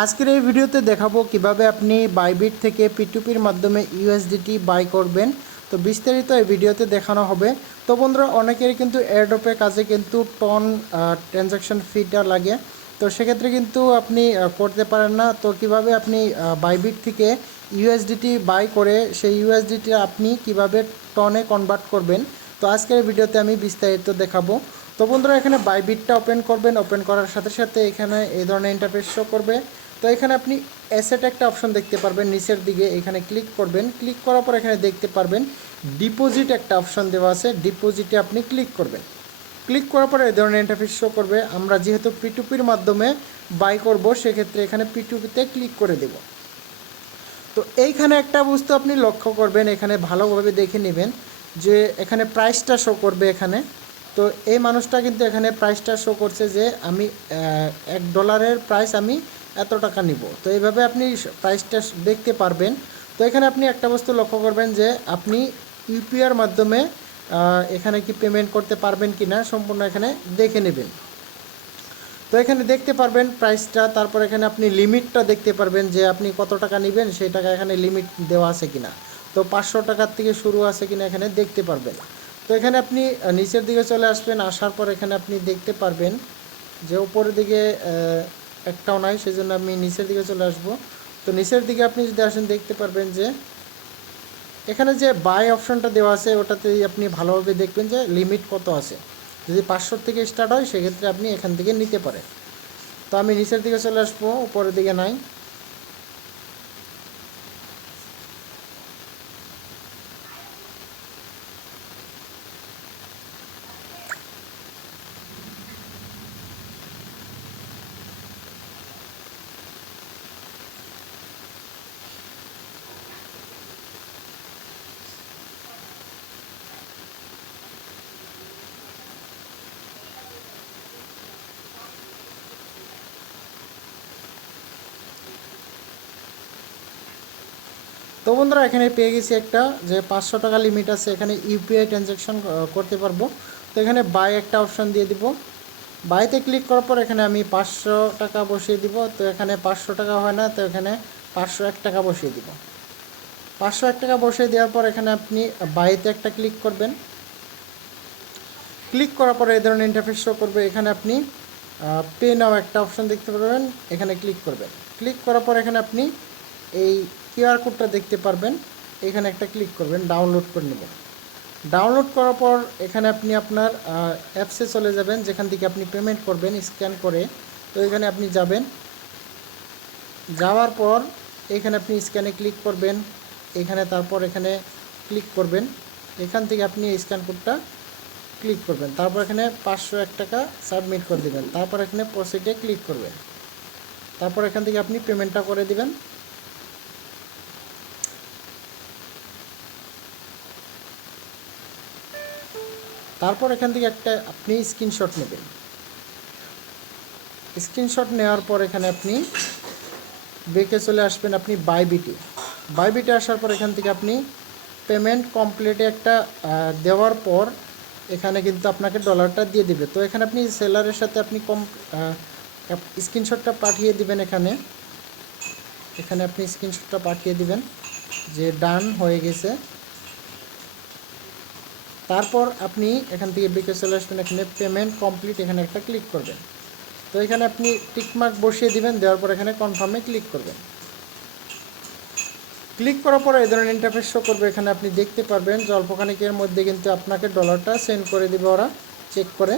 আজকের এই ভিডিওতে দেখাবো কিভাবে আপনি বাইবিট থেকে P2P মাধ্যমে ইউএসডিটি বাই করবেন। তো বিস্তারিত এই ভিডিওতে দেখানো হবে। তো বন্ধুরা, অনেকেরই কিন্তু এয়ারড্রপের কাজে কিন্তু টন ট্রানজ্যাকশন ফিটা লাগে। তো সেক্ষেত্রে কিন্তু আপনি করতে পারেন না। তো কিভাবে আপনি বাইবিট থেকে ইউএসডিটি বাই করে সেই ইউএসডিটি আপনি কিভাবে টনে কনভার্ট করবেন, তো আজকের ভিডিওতে আমি বিস্তারিত দেখাবো। তো বন্ধুরা, এখানে বাইবিটটা ওপেন করবেন। ওপেন করার সাথে সাথে এখানে এই ধরনের ইন্টারফেস শো করবে। তো এখানে আপনি অ্যাসেট একটা অপশন দেখতে পারবেন নিচের দিকে, এখানে ক্লিক করবেন। ক্লিক করার পর এখানে দেখতে পারবেন ডিপোজিট একটা অপশন দেওয়া আছে, ডিপোজিটে আপনি ক্লিক করবেন। ক্লিক করার পরে এই ধরনের ইন্টারফেস শো করবে। আমরা যেহেতু P2Pর মাধ্যমে বাই করব, সেক্ষেত্রে এখানে P2Pতে ক্লিক করে দেব। তো এইখানে একটা বস্তু আপনি লক্ষ্য করবেন, এখানে ভালোভাবে দেখে নেবেন যে এখানে প্রাইসটা শো করবে এখানে। তো এই মানুষটা কিন্তু এখানে প্রাইসটা শো করছে যে আমি $1 প্রাইস আমি এত টাকা নিব। তো এইভাবে আপনি প্রাইসটা দেখতে পারবেন। তো এখানে আপনি একটা বস্তু লক্ষ্য করবেন যে আপনি ইউপিআইয়ের মাধ্যমে এখানে কি পেমেন্ট করতে পারবেন কি না, সম্পূর্ণ এখানে দেখে নেবেন। তো এখানে দেখতে পারবেন প্রাইসটা, তারপর এখানে আপনি লিমিটটা দেখতে পারবেন যে আপনি কত টাকা নেবেন, সেই টাকা এখানে লিমিট দেওয়া আছে কিনা। তো 500 টাকার থেকে শুরু আছে কিনা এখানে দেখতে পারবেন। তো এখানে আপনি নিচের দিকে চলে আসবেন। আসার পর এখানে আপনি দেখতে পারবেন যে উপরের দিকে একটাও নাই, সেজন্য আমি নিচের দিকে চলে আসব। তো নিচের দিকে আপনি যদি আসেন দেখতে পারবেন যে এখানে যে বাই অপশনটা দেওয়া আছে ওটাতে আপনি ভালোভাবে দেখবেন যে লিমিট কত আছে। যদি 500 থেকে স্টার্ট হয় সেক্ষেত্রে আপনি এখান থেকে নিতে পারেন। তো আমি নিচের দিকে চলে আসবো, উপরের দিকে নাই। তো বন্ধুরা, এখানে পেয়ে গেছি একটা যে 500 টাকা লিমিট আছে, এখানে ইউপিআই ট্রানজ্যাকশন করতে পারবো। তো এখানে বাই একটা অপশান দিয়ে দিব। বাইতে ক্লিক করার পর এখানে আমি 500 টাকা বসিয়ে দিব। তো এখানে 500 টাকা হয় না, তো এখানে 501 টাকা বসিয়ে দিব। 501 টাকা বসিয়ে দেওয়ার পর এখানে আপনি বাইতে একটা ক্লিক করবেন। ক্লিক করার পরে এই ধরনের ইন্টারফেস শো করবে। এখানে আপনি পে নাও একটা অপশান দেখতে পারবেন, এখানে ক্লিক করবেন। ক্লিক করার পর এখানে আপনি এই কিউআর কোডটা দেখতে পারবেন, এখানে একটা ক্লিক করবেন, ডাউনলোড করে নেবেন। ডাউনলোড করার পর এখানে আপনি আপনার অ্যাপসে চলে যাবেন, যেখান থেকে আপনি পেমেন্ট করবেন স্ক্যান করে। তো এখানে আপনি যাবেন, যাওয়ার পর এখানে আপনি স্ক্যানে ক্লিক করবেন। এখানে তারপর এখানে ক্লিক করবেন, এখান থেকে আপনি স্ক্যান কোডটা ক্লিক করবেন। তারপর এখানে 501 টাকা সাবমিট করে দেবেন। তারপর এখানে প্রসিডে ক্লিক করবেন। তারপর এখান থেকে আপনি পেমেন্টটা করে দিবেন। তারপর এখান থেকে একটা আপনি স্ক্রিনশট নেবেন। স্ক্রিনশট নেওয়ার পর এখানে আপনি বেকে চলে আসবেন আপনি বাইবিটে। বাইবিটে আসার পর এখান থেকে আপনি পেমেন্ট কমপ্লিটে একটা দেওয়ার পর এখানে কিন্তু আপনাকে ডলারটা দিয়ে দিবে। তো এখানে আপনি সেলারের সাথে আপনি স্ক্রিনশটটা পাঠিয়ে দিবেন। এখানে আপনি স্ক্রিনশটটা পাঠিয়ে দিবেন যে ডান হয়ে গেছে। তারপর আপনি এখান থেকে বেকে চলে আসবেন, এখানে পেমেন্ট কমপ্লিট, এখানে একটা ক্লিক করবেন। তো এখানে আপনি টিকমার্ক বসিয়ে দিবেন, দেওয়ার পর এখানে কনফার্মে ক্লিক করবেন। ক্লিক করার পর এই ধরনের ইন্টারফেস শো করবে। এখানে আপনি দেখতে পারবেন যে অল্পখানিকের মধ্যে কিন্তু আপনাকে ডলারটা সেন্ড করে দিবে ওরা চেক করে।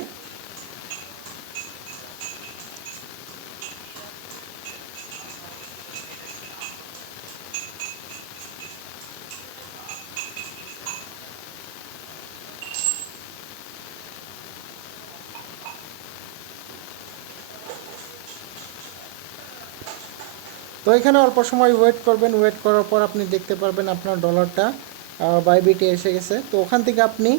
তো এখানে অল্প সময় ওয়েট করবেন। ওয়েট করার পর আপনি দেখতে পারবেন আপনার ডলারটা বাইবিটে এসে গেছে। তো ওখান থেকে আপনি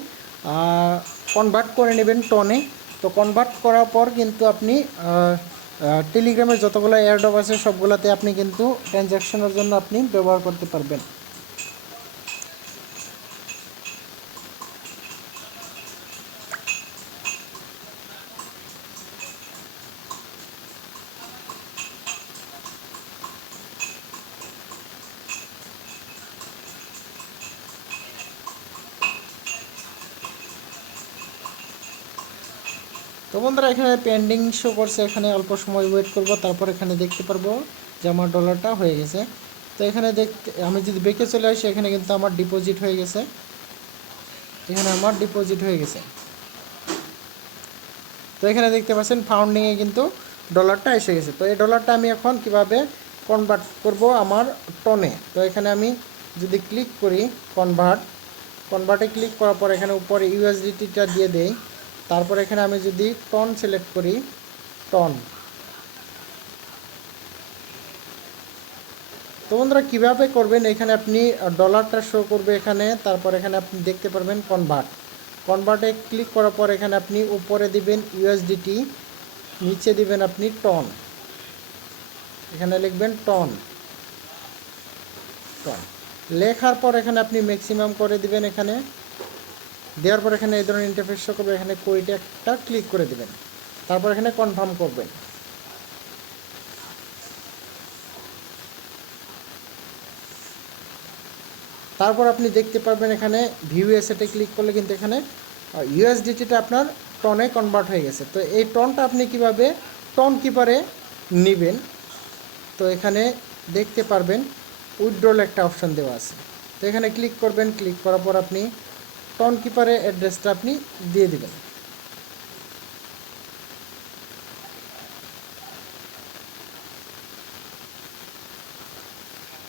কনভার্ট করে নেবেন টনে। তো কনভার্ট করার পর কিন্তু আপনি টেলিগ্রামের যতগুলো এয়ারড্রপ আছে সবগুলোতে আপনি কিন্তু ট্রানজ্যাকশনের জন্য আপনি ব্যবহার করতে পারবেন। তো বন্ধুরা এখানে পেন্ডিং শো করছে, এখানে অল্প সময় ওয়েট করব, তারপর এখানে দেখতে পারবো যে আমার ডলারটা হয়ে গেছে। তো এখানে আমি যদি ব্যাকে চলে আসি, এখানে কিন্তু আমার ডিপোজিট হয়ে গেছে, এখানে আমার ডিপোজিট হয়ে গেছে। তো এখানে দেখতে পাচ্ছেন ফাউন্ডিংয়ে কিন্তু ডলারটা এসে গেছে। তো এই ডলারটা আমি এখন কিভাবে কনভার্ট করব আমার টনে। তো এখানে আমি যদি ক্লিক করি কনভার্টে ক্লিক করার পর এখানে উপরে ইউএসডিটিটা দিয়ে দেই, তারপর এখানে আমি যদি টন সিলেক্ট করি, টন। তো বন্ধুরা কীভাবে করবেন, এখানে আপনি ডলারটা শো করবে এখানে, তারপর এখানে আপনি দেখতে পারবেন কনভার্টে ক্লিক করার পর এখানে আপনি উপরে দিবেন ইউএসডিটি, নিচে দিবেন আপনি টন, এখানে লিখবেন টন লেখার পর এখানে আপনি ম্যাক্সিমাম করে দিবেন। এখানে দেওয়ার পর এখানে এই ধরনের ইন্টারফেস শো করবে, এখানে কোইটা একটা ক্লিক করে দিবেন, তারপর এখানে কনফার্ম করবেন। তারপর আপনি দেখতে পারবেন এখানে ভিউ এসেটে ক্লিক করলে কিন্তু এখানে ইউএসডিটিটা আপনার টনে কনভার্ট হয়ে গেছে। তো এই টনটা আপনি কিভাবে টন কিপারে নেবেন, তো এখানে দেখতে পারবেন উইথড্রল একটা অপশন দেওয়া আছে। তো এখানে ক্লিক করবেন, ক্লিক করার পর আপনি টন কিপারের অ্যাড্রেসটা আপনি দিয়ে দিবেন।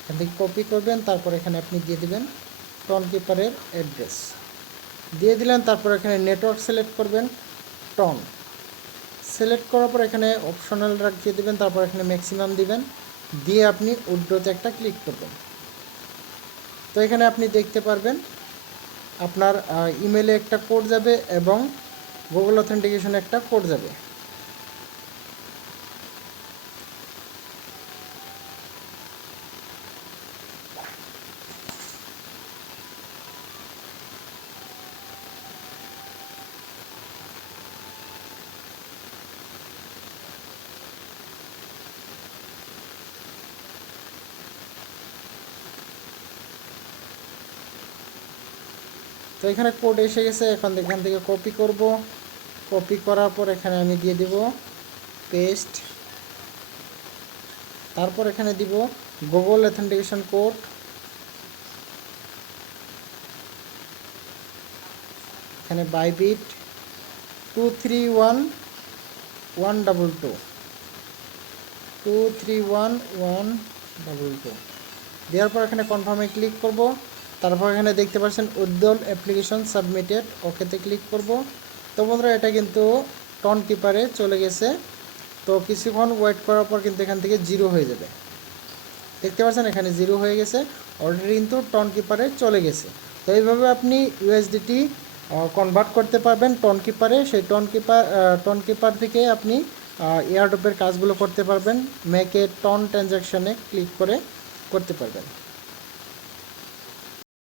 এখান থেকে কপি করবেন, তারপর এখানে আপনি দিয়ে দিবেন টন কিপারের অ্যাড্রেস দিয়ে দিলেন। তারপর এখানে নেটওয়ার্ক সিলেক্ট করবেন, টন সিলেক্ট করার পর এখানে অপশনাল রাখিয়ে দেবেন, তারপর এখানে ম্যাক্সিমাম দিবেন, দিয়ে আপনি উইথড্রতে একটা ক্লিক করবেন। তো এখানে আপনি দেখতে পারবেন আপনার ইমেলে একটা কোড যাবে এবং গুগল অথেন্টিকেশনে একটা কোড যাবে। তো এখানে কোড এসে গেছে, এখন এখান থেকে কপি করব, কপি করার পর এখানে আমি দিয়ে দিব পেস্ট, তারপর এখানে দিব গুগল অথেন্টিকেশন কোড, এখানে বাইবিট 231122 231122 দেওয়ার পর এখানে কনফার্মে ক্লিক করব। তারপর এখানে দেখতে পাচ্ছেন উইথড্রল অ্যাপ্লিকেশন সাবমিটেড, ওকেতে ক্লিক করব। তো বন্ধুরা এটা কিন্তু টন কিপারে চলে গেছে। তো কিছুক্ষণ ওয়েট করার পর কিন্তু এখান থেকে জিরো হয়ে যাবে, দেখতে পাচ্ছেন এখানে জিরো হয়ে গেছে, অলরেডি কিন্তু টন কিপারে চলে গেছে। তো এইভাবে আপনি ইউএসডিটি কনভার্ট করতে পারবেন টন কিপারে। সেই টন কিপার থেকে আপনি এয়ারড্রপের কাজগুলো করতে পারবেন, মেক এ টন ট্রানজ্যাকশানে ক্লিক করে করতে পারবেন।